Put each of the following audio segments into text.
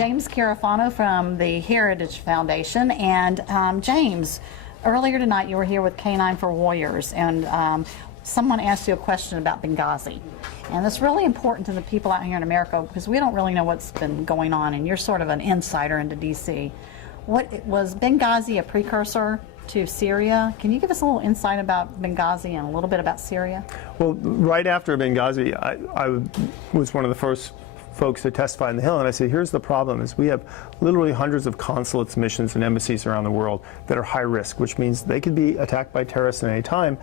James Carafano from the Heritage Foundation. And James, earlier tonight you were here with K9 for Warriors, and someone asked you a question about Benghazi. And it's really important to the people out here in America because we don't really know what's been going on, and you're sort of an insider into D.C. Was Benghazi a precursor to Syria? Can you give us a little insight about Benghazi and a little bit about Syria? Well, right after Benghazi, I was one of the first folks to testify on the Hill, and I said, here's the problem, is we have literally hundreds of consulates, missions, and embassies around the world that are high risk, which means they could be attacked by terrorists at any time.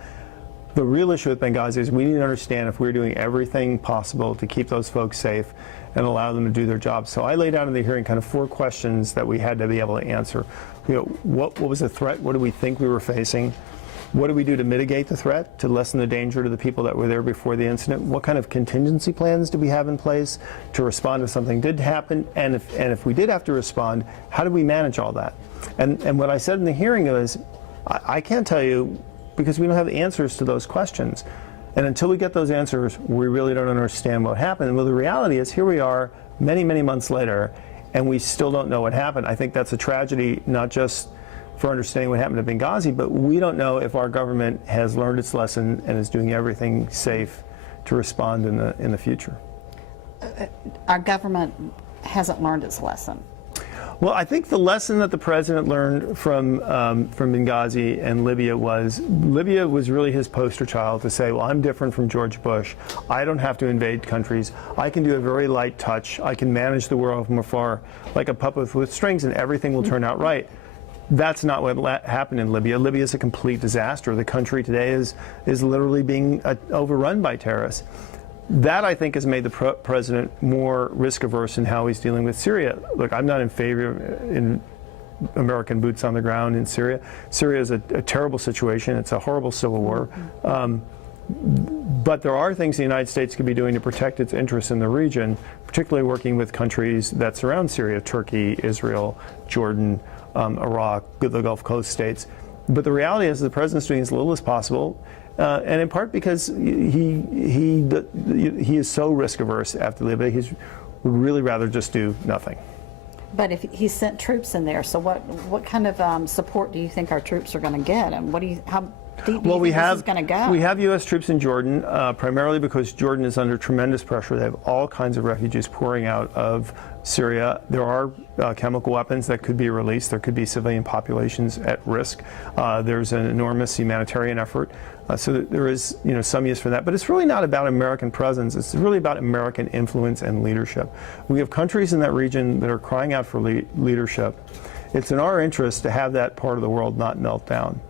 The real issue with Benghazi is we need to understand if we're doing everything possible to keep those folks safe and allow them to do their jobs. So I laid out in the hearing kind of 4 questions that we had to be able to answer. You know, what was the threat? What do we think we were facing? What do we do to mitigate the threat, to lessen the danger to the people that were there before the incident? What kind of contingency plans do we have in place to respond if something did happen? And if we did have to respond, how do we manage all that? And what I said in the hearing was, I can't tell you because we don't have answers to those questions. And until we get those answers, we really don't understand what happened. Well, the reality is here we are many, many months later, and we still don't know what happened. I think that's a tragedy, not just for understanding what happened to Benghazi, but we don't know if our government has learned its lesson and is doing everything safe to respond in the future. Our government hasn't learned its lesson. Well, I think the lesson that the president learned from Benghazi and Libya was really his poster child to say, well, I'm different from George Bush. I don't have to invade countries. I can do a very light touch. I can manage the world from afar like a puppet with strings, and everything will turn out right. That's not what happened in Libya. Libya is a complete disaster. The country today is literally being overrun by terrorists. That, I think, has made the president more risk-averse in how he's dealing with Syria. Look, I'm not in favor of American boots on the ground in Syria. Syria is a terrible situation. It's a horrible civil war. But there are things the United States could be doing to protect its interests in the region, particularly working with countries that surround Syria, Turkey, Israel, Jordan, Iraq, the Gulf Coast states. But the reality is the president's doing as little as possible. And in part because he is so risk averse after Libya, he'd really rather just do nothing. But if he sent troops in there, so what kind of support do you think our troops are going to get, and how deep do you think this is going to go? We have U.S. troops in Jordan, primarily because Jordan is under tremendous pressure. They have all kinds of refugees pouring out of Syria. There are chemical weapons that could be released. There could be civilian populations at risk. There's an enormous humanitarian effort. So there is, some use for that. But it's really not about American presence. It's really about American influence and leadership. We have countries in that region that are crying out for leadership. It's in our interest to have that part of the world not melt down.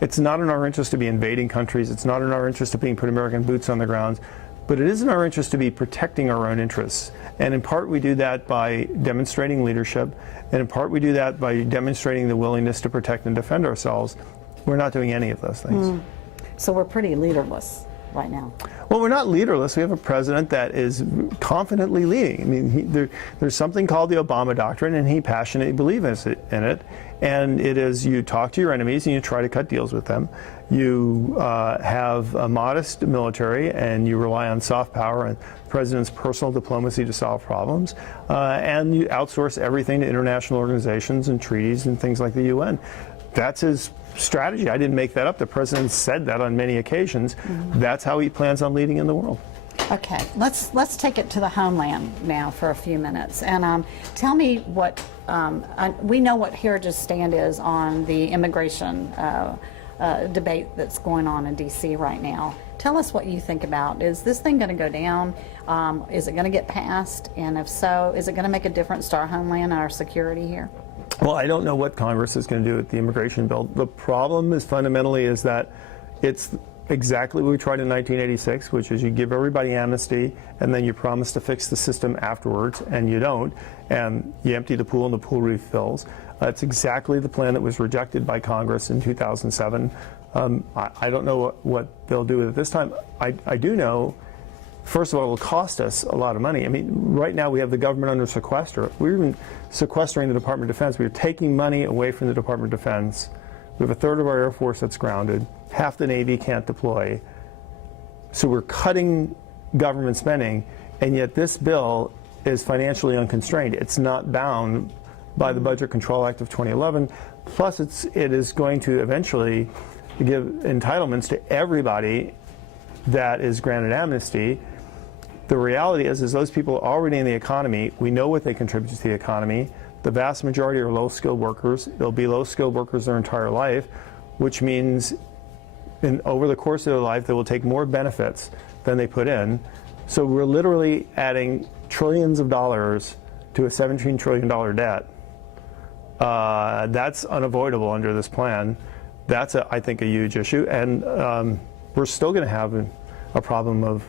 It's not in our interest to be invading countries. It's not in our interest to be putting American boots on the ground. But it is in our interest to be protecting our own interests. And in part we do that by demonstrating leadership. And in part we do that by demonstrating the willingness to protect and defend ourselves. We're not doing any of those things. So we're pretty leaderless right now. Well, we're not leaderless. We have a president that is confidently leading. I mean, there's something called the Obama doctrine, and he passionately believes in it. And it is, you talk to your enemies and you try to cut deals with them. You have a modest military and you rely on soft power and the president's personal diplomacy to solve problems. And you outsource everything to international organizations and treaties and things like the UN. That's his strategy. I didn't make that up. The president said that on many occasions. That's how he plans on leading in the world. Okay, let's take it to the homeland now for a few minutes, and tell me what we know what Heritage's stand is on the immigration debate that's going on in D.C. right now. Tell us what you think about. Is this thing going to go down? Is it going to get passed? And if so, is it going to make a difference to our homeland and our security here? Well, I don't know what Congress is going to do with the immigration bill. The problem is fundamentally is that it's exactly what we tried in 1986, which is you give everybody amnesty and then you promise to fix the system afterwards, and you don't, and you empty the pool and the pool refills. It's exactly the plan that was rejected by Congress in 2007. I don't know what they'll do with it this time. I do know, first of all, it will cost us a lot of money. I mean, right now we have the government under sequester. We're even sequestering the Department of Defense. We're taking money away from the Department of Defense. We have a third of our Air Force that's grounded. Half the Navy can't deploy. So we're cutting government spending, and yet this bill is financially unconstrained. It's not bound by the Budget Control Act of 2011. Plus, it is going to eventually give entitlements to everybody that is granted amnesty. The reality is those people are already in the economy. We know what they contribute to the economy. The vast majority are low-skilled workers. They'll be low-skilled workers their entire life, which means over the course of their life, they will take more benefits than they put in. So we're literally adding trillions of dollars to a $17 trillion debt. That's unavoidable under this plan. That's, I think, a huge issue. And we're still going to have a problem of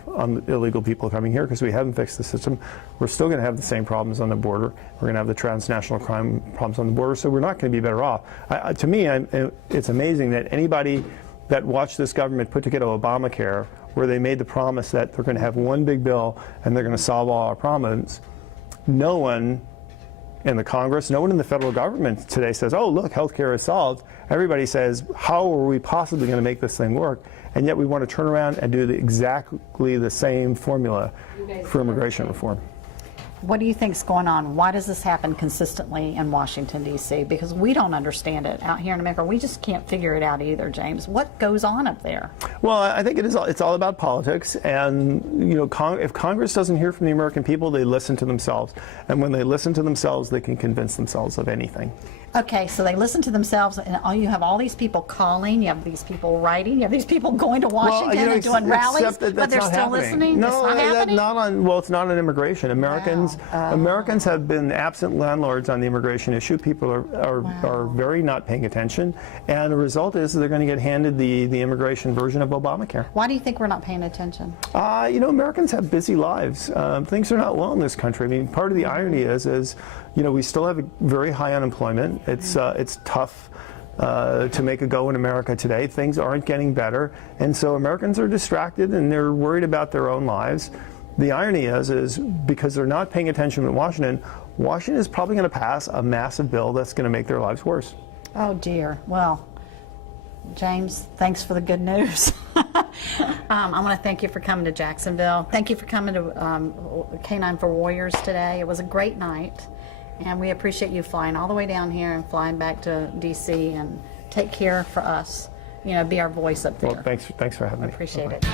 illegal people coming here because we haven't fixed the system. We're still going to have the same problems on the border. We're going to have the transnational crime problems on the border. So we're not going to be better off. To me, it's amazing that anybody that watched this government put together Obamacare, where they made the promise that they're going to have one big bill and they're going to solve all our problems. No one in the Congress, no one in the federal government today says, oh, look, healthcare is solved. Everybody says, how are we possibly going to make this thing work? And yet we want to turn around and do exactly the same formula for immigration reform. What do you think's going on? Why does this happen consistently in Washington, D.C.? Because we don't understand it out here in America. We just can't figure it out either, James. What goes on up there? Well, I think it's all about politics. And, you know, if Congress doesn't hear from the American people, they listen to themselves. And when they listen to themselves, they can convince themselves of anything. Okay, so they listen to themselves, and you have all these people calling, you have these people writing, you have these people going to Washington and doing rallies, but they're still listening? No, it's not happening? It's not on immigration. Americans have been absent landlords on the immigration issue. People are very not paying attention, and the result is they're going to get handed the immigration version of Obamacare. Why do you think we're not paying attention? You know, Americans have busy lives. Things are not well in this country. I mean, part of the irony is you know, we still have a very high unemployment. It's tough to make a go in America today. Things aren't getting better, and so Americans are distracted and they're worried about their own lives. The irony is because they're not paying attention in Washington, Washington is probably going to pass a massive bill that's going to make their lives worse. Oh dear. Well, James, thanks for the good news. I want to thank you for coming to Jacksonville. Thank you for coming to K9 for Warriors today. It was a great night. And we appreciate you flying all the way down here and flying back to D.C. and take care for us. You know, be our voice up there. Well, thanks for having me. Appreciate it.